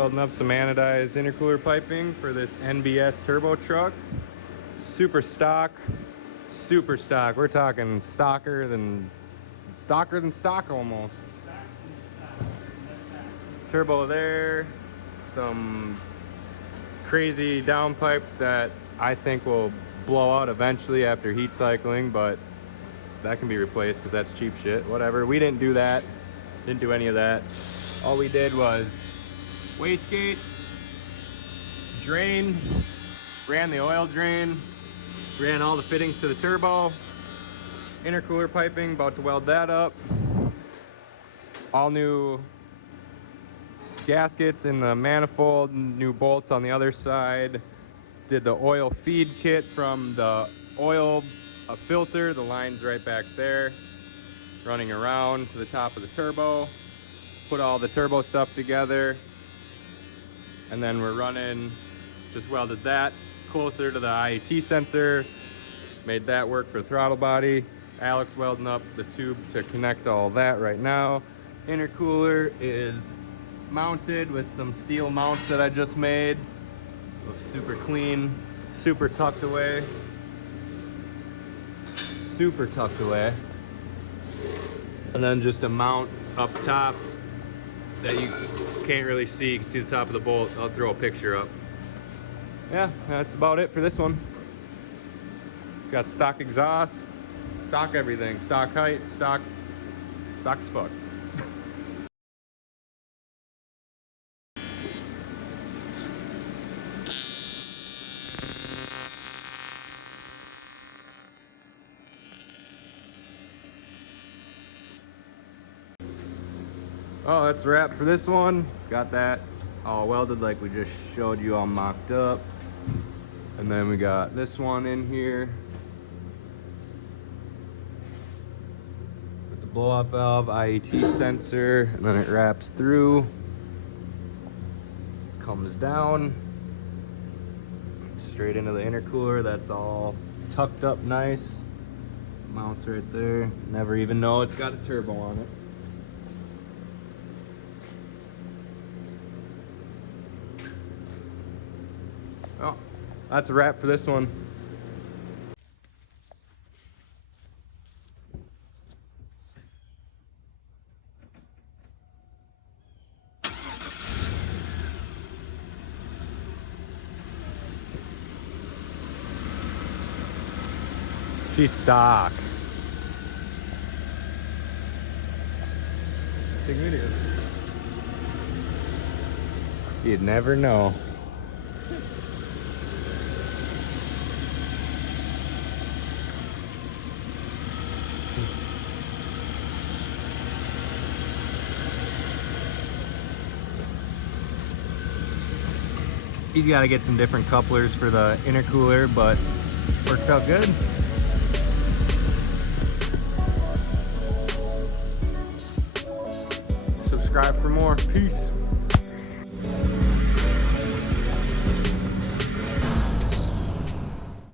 Welding up some anodized intercooler piping for this NBS turbo truck. Super stock. We're talking stocker than stock almost. Turbo there. Some crazy downpipe that I think will blow out eventually after heat cycling, but that can be replaced because that's cheap shit. Whatever. We didn't do that. Didn't do any of that. All we did was wastegate, drain, ran the oil drain, ran all the fittings to the turbo, intercooler piping, about to weld that up. All new gaskets in the manifold, new bolts on the other side. Did the oil feed kit from the oil filter, the line's right back there, running around to the top of the turbo. Put all the turbo stuff together, and then we're running, just welded that closer to the IAT sensor, made that work for the throttle body. Alex welding up the tube to connect all that right now. Intercooler is mounted with some steel mounts that I just made. Looks super clean, super tucked away. Super tucked away. And then just a mount up top that you can't really see. You can see the top of the bolt. I'll throw a picture up. Yeah, that's about it for this one. It's got stock exhaust, stock everything, stock height, stock as fuck. Oh, that's the wrap for this one. Got that all welded like we just showed you, all mocked up. And then we got this one in here with the blow-off valve, IAT sensor, and then it wraps through, comes down straight into the intercooler. That's all tucked up nice. Mounts right there. Never even know it's got a turbo on it. Oh, that's a wrap for this one. She's stock. Take video. You'd never know. He's got to get some different couplers for the intercooler, but worked out good. Subscribe for more. Peace.